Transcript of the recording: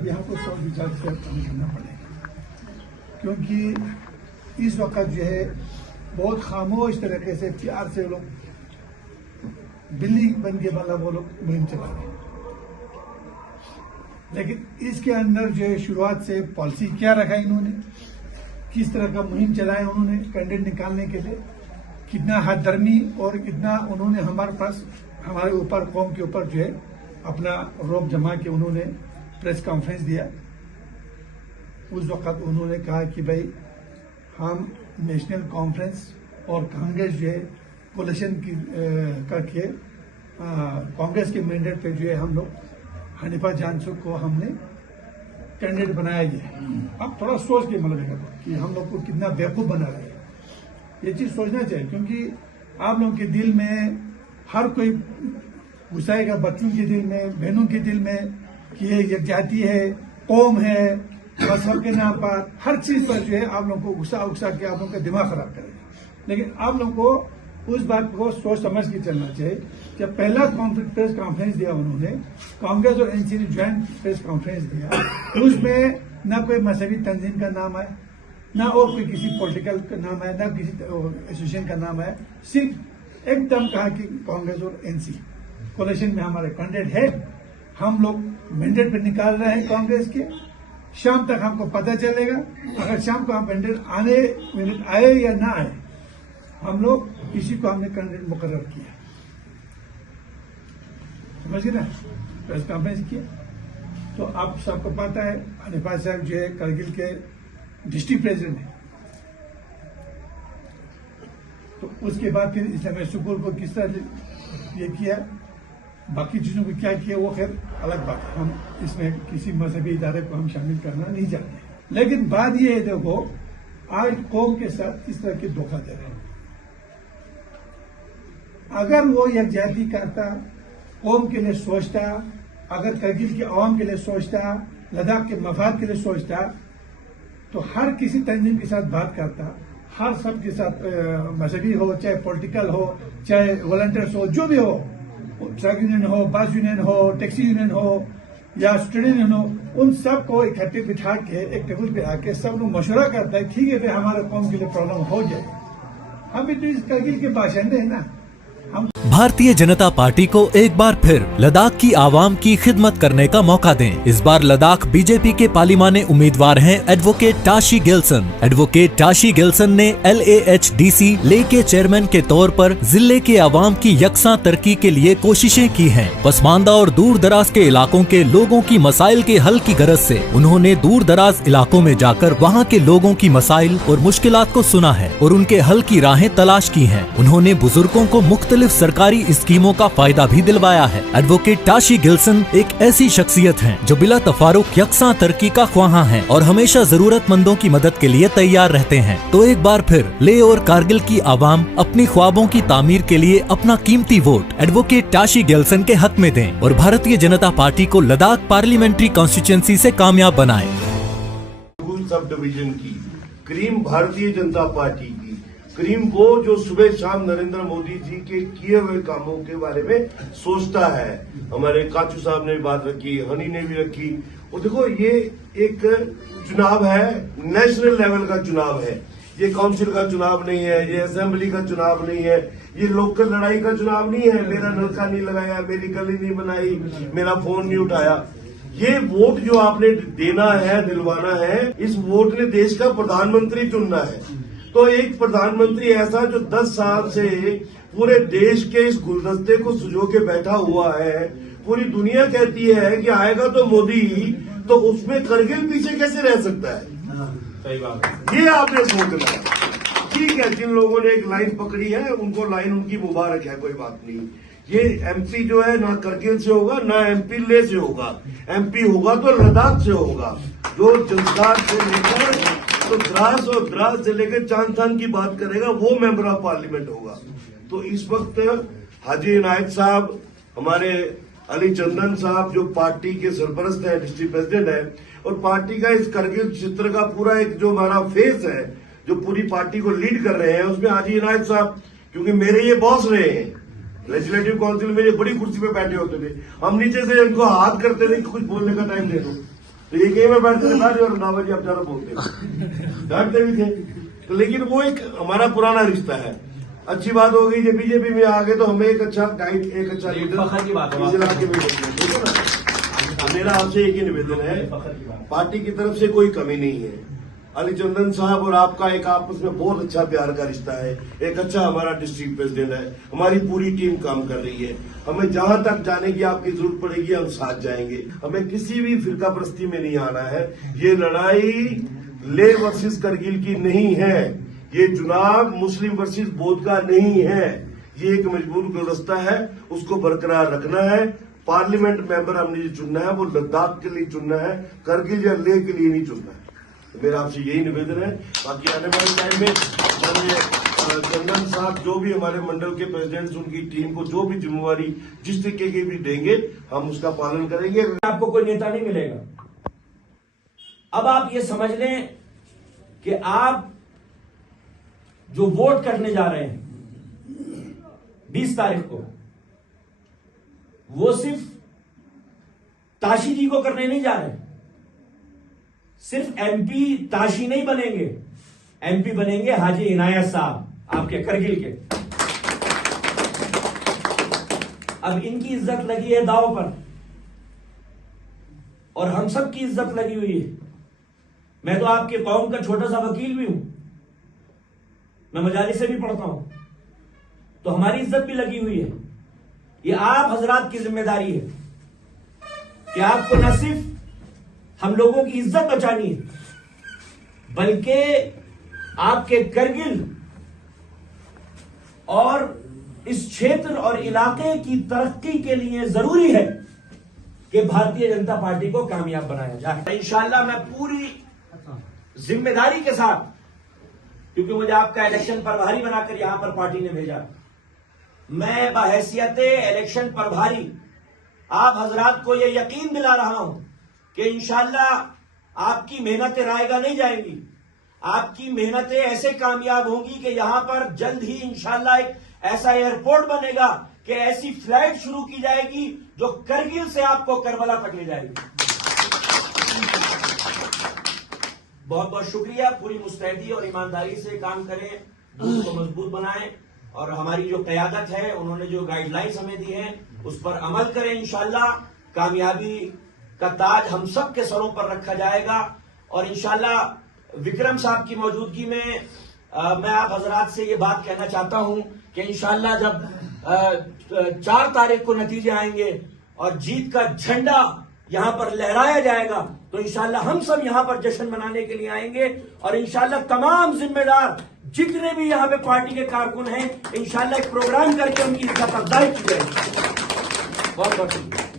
मतलब यहाँ को सोच विचार से काम करना पड़ेगा, क्योंकि इस वक्त जो है बहुत खामोश तरीके से प्यार से लोग बिल्ली बन के मतलब वो लोग मुहिम चला रहे हैं। लेकिन इसके अंदर जो है शुरुआत से पॉलिसी क्या रखा इन्होंने, किस तरह का मुहिम चलाया उन्होंने कैंडिडेट निकालने के लिए, कितना हददर्मी और कितना उन्होंने हमारे पास हमारे ऊपर कौम के ऊपर जो है अपना रोब जमा के उन्होंने प्रेस कॉन्फ्रेंस दिया। उस वक्त उन्होंने कहा कि भाई हम नेशनल कॉन्फ्रेंस और कांग्रेस जो है कोलिशन की करके कांग्रेस के मैंडेट पे जो है हम लोग हनीफा जान को हमने कैंडिडेट बनाया गया। अब थोड़ा सोच के मतलब कि हम लोग को कितना बेवकूफ बना रहे हैं, ये चीज सोचना चाहिए, क्योंकि आप लोगों के दिल में हर कोई घुसाएगा, बच्चों के दिल में, बहनों के दिल में कि ये एक जाति है, कौम है, मजहब के नाम पर हर चीज पर जो है आप लोगों को घुसा के आप लोगों का दिमाग खराब करेगा। लेकिन आप लोगों को उस बात को सोच समझ के चलना चाहिए। जब पहला प्रेस कॉन्फ्रेंस दिया उन्होंने, कांग्रेस और एनसी ने ज्वाइंट प्रेस कॉन्फ्रेंस दिया, उसमें न कोई मजहबी तंजीम का नाम है, न और कोई किसी पॉलिटिकल का नाम है, न किसी एसोसिएशन का नाम है, सिर्फ एकदम कहा कि कांग्रेस और एनसी कोलिशन में हमारे कैंडिडेट है, हम लोग मैंडेट पे निकाल रहे हैं कांग्रेस के, शाम तक हमको पता चलेगा। अगर शाम को हम कैंडिडेट आए या ना आए, हम लोग किसी को हमने कैंडिडेट मुकर्रर किया, समझ गए ना, प्रेस कॉन्फ्रेंस किया। तो आप सबको पता है हनीफा साहब जो है करगिल के डिस्ट्रिक्ट प्रेसिडेंट है। तो उसके बाद फिर इस्लामिक स्कूल को किस तरह ये किया, बाकी चीजों को क्या किया वो खैर अलग बात है, हम इसमें किसी मजहबी इदारे को हम शामिल करना नहीं चाहते। लेकिन बात ये है, देखो आज कौम के साथ किस तरह के धोखा दे रहे हैं। अगर वो एक जाति करता, कौम के लिए सोचता, अगर करगिल के अवाम के लिए सोचता, लद्दाख के मफाद के लिए सोचता, तो हर किसी तंजीम के साथ बात करता, हर सब के साथ मजहबी हो, चाहे पॉलिटिकल हो, चाहे वॉलंटियर्स हो, जो भी हो, ट्रक यूनियन हो, बस यूनियन हो, टैक्सी यूनियन हो या स्टूडेंट यूनियन हो, उन सब को इकट्ठे बिठा के एक टेबल पे आके सब लोग मशवरा करता है, ठीक है भाई हमारे कौम के लिए प्रॉब्लम हो जाए। हम भी तो इस करगिल के बाशिंदे हैं ना। भारतीय जनता पार्टी को एक बार फिर लद्दाख की आवाम की खिदमत करने का मौका दें। इस बार लद्दाख बीजेपी के पार्लिमानी उम्मीदवार हैं advocate Tashi Gilson. Advocate Tashi Gilson ने LAHDC ले के चेयरमैन के तौर पर जिले के आवाम की यकसा तरक्की के लिए कोशिशें की हैं। पसमानदा और दूर दराज के इलाकों के लोगों की मसाइल के हल की गरज से उन्होंने दूर दराज इलाकों में जाकर वहाँ के लोगों की मसाइल और मुश्किलात को सुना है और उनके हल की राहें तलाश की हैं। उन्होंने बुजुर्गों को मुख्तलिफ सरकारी स्कीमों का फायदा भी दिलवाया है। एडवोकेट टाशी गिल्सन एक ऐसी शख्सियत हैं जो बिला तफारुक यकसा तरक्की का ख्वाहां हैं और हमेशा जरूरतमंदों की मदद के लिए तैयार रहते हैं। तो एक बार फिर लेह और कारगिल की आवाम अपनी ख्वाबों की तामीर के लिए अपना कीमती वोट एडवोकेट टाशी गिल्सन के हक में दें और भारतीय जनता पार्टी को लद्दाख पार्लियामेंट्री कॉन्स्टिट्यूएंसी से कामयाब बनाएं। सब डिवीजन की क्रीम भारतीय जनता पार्टी की क्रीम वो जो सुबह शाम नरेंद्र मोदी जी के किए हुए कामों के बारे में सोचता है। हमारे काचू साहब ने भी बात रखी, हनी ने भी रखी। और देखो ये एक चुनाव है, नेशनल लेवल का चुनाव है, ये काउंसिल का चुनाव नहीं है, ये असेंबली का चुनाव नहीं है, ये लोकल लड़ाई का चुनाव नहीं है। मेरा नलका नहीं लगाया, मेरी गली नहीं बनाई, मेरा फोन नहीं उठाया। ये वोट जो आपने देना है, दिलवाना है, इस वोट ने देश का प्रधानमंत्री चुनना है। तो एक प्रधानमंत्री ऐसा जो 10 साल से पूरे देश के इस गुलदस्ते को सुजो के बैठा हुआ है, पूरी दुनिया कहती है कि आएगा तो मोदी, तो उसमें करगिल पीछे कैसे रह सकता है? सही बात है, ये आपने सोचना है। ठीक है, जिन लोगों ने एक लाइन पकड़ी है उनको लाइन उनकी मुबारक है, कोई बात नहीं। ये MP जो है ना करगिल से होगा ना MP लेह से होगा, MP होगा तो लद्दाख से होगा, जो जंसकार से लेकर तो द्रास और द्रास से लेकर चांदथान की बात करेगा वो मेंबर ऑफ पार्लियामेंट होगा। तो इस वक्त हाजी इनायत साहब, हमारे अली चंदन साहब जो पार्टी के सरपरस्त है, डिस्ट्रिक्ट प्रेसिडेंट है, और पार्टी का इस करगिल क्षेत्र का पूरा एक जो हमारा फेस है, जो पूरी पार्टी को लीड कर रहे हैं, उसमें हाजी इनायत साहब, क्योंकि मेरे ये बॉस रहे हैं लेजिस्लेटिव काउंसिल में, ये बड़ी कुर्सी पे बैठे होते थे, हम नीचे से इनको हाथ करते थे कि कुछ बोलने का टाइम दे दो, तो ये कहीं में बैठते थे और रंधावा जी आप ज्यादा बोलते डांटते भी थे। तो लेकिन वो एक हमारा पुराना रिश्ता है। अच्छी बात हो गई जब बीजेपी में आ गए तो हमें एक अच्छा गाइड, एक अच्छा लीडर की बात है। इस इलाके में देखिए ना, मेरा आपसे एक ही निवेदन है, पार्टी की तरफ से कोई कमी नहीं है। अली चंदन साहब और आपका एक आपस में बहुत अच्छा प्यार का रिश्ता है। एक अच्छा हमारा डिस्ट्रिक्ट प्रेसिडेंट है, हमारी पूरी टीम काम कर रही है। हमें जहां तक जाने की आपकी जरूरत पड़ेगी हम साथ जाएंगे। हमें किसी भी फिरका परस्ती में नहीं आना है। ये लड़ाई ले वर्सेस करगिल की नहीं है, ये चुनाव मुस्लिम वर्सेस बौद्ध का नहीं है। ये एक मजबूत व्यवस्था है, उसको बरकरार रखना है। पार्लियामेंट मेंबर हमने जो चुनना है वो लद्दाख के लिए चुनना है, करगिल या लेह के लिए नहीं चुनना है। तो मेरा आपसे यही निवेदन है। बाकी आने वाले टाइम में हमारे चंदन साहब जो भी हमारे मंडल के प्रेसिडेंट्स, उनकी टीम को जो भी जिम्मेवारी जिस तरीके की भी देंगे हम उसका पालन करेंगे। आपको कोई नेता नहीं मिलेगा। अब आप ये समझ लें कि आप जो वोट करने जा रहे हैं 20 तारीख को, वो सिर्फ ताशी जी को करने नहीं जा रहे। सिर्फ एमपी ताशी नहीं बनेंगे, एमपी बनेंगे हाजी इनायत साहब आपके करगिल के। अब इनकी इज्जत लगी है दांव पर और हम सब की इज्जत लगी हुई है। मैं तो आपके कौम का छोटा सा वकील भी हूं, मैं मजालिस से भी पढ़ता हूं, तो हमारी इज्जत भी लगी हुई है। ये आप हजरात की जिम्मेदारी है कि आपको न सिर्फ हम लोगों की इज्जत बचानी है, बल्कि आपके करगिल और इस क्षेत्र और इलाके की तरक्की के लिए जरूरी है कि भारतीय जनता पार्टी को कामयाब बनाया जाए। इंशाअल्लाह मैं पूरी जिम्मेदारी के साथ, क्योंकि मुझे आपका इलेक्शन प्रभारी बनाकर यहां पर पार्टी ने भेजा, मैं बहैसियत इलेक्शन प्रभारी आप हजरात को यह यकीन दिला रहा हूं कि इंशाअल्लाह आपकी मेहनतें रायगा नहीं जाएंगी। आपकी मेहनतें ऐसे कामयाब होंगी कि यहां पर जल्द ही इंशाअल्लाह एक ऐसा एयरपोर्ट बनेगा कि ऐसी फ्लाइट शुरू की जाएगी जो करगिल से आपको करबला तक ले जाएगी। बहुत बहुत शुक्रिया। पूरी मुस्तैदी और ईमानदारी से काम करें, दूध को मजबूत बनाएं और हमारी जो क़यादत है, उन्होंने जो गाइडलाइंस हमें दी हैं उस पर अमल करें। इंशाअल्लाह कामयाबी का ताज हम सब के सरों पर रखा जाएगा। और इंशाअल्लाह विक्रम साहब की मौजूदगी में मैं आप हजरात से ये बात कहना चाहता हूं कि इंशाअल्लाह जब 4 तारीख को नतीजे आएंगे और जीत का झंडा यहां पर लहराया जाएगा, तो इंशाअल्लाह हम सब यहां पर जश्न मनाने के लिए आएंगे। और इंशाअल्लाह तमाम जिम्मेदार जितने भी यहां पे पार्टी के कारकुन हैं, इंशाअल्लाह एक प्रोग्राम करके उनकी इज्जत अफजाई की जाएगी। बहुत बहुत शुक्रिया।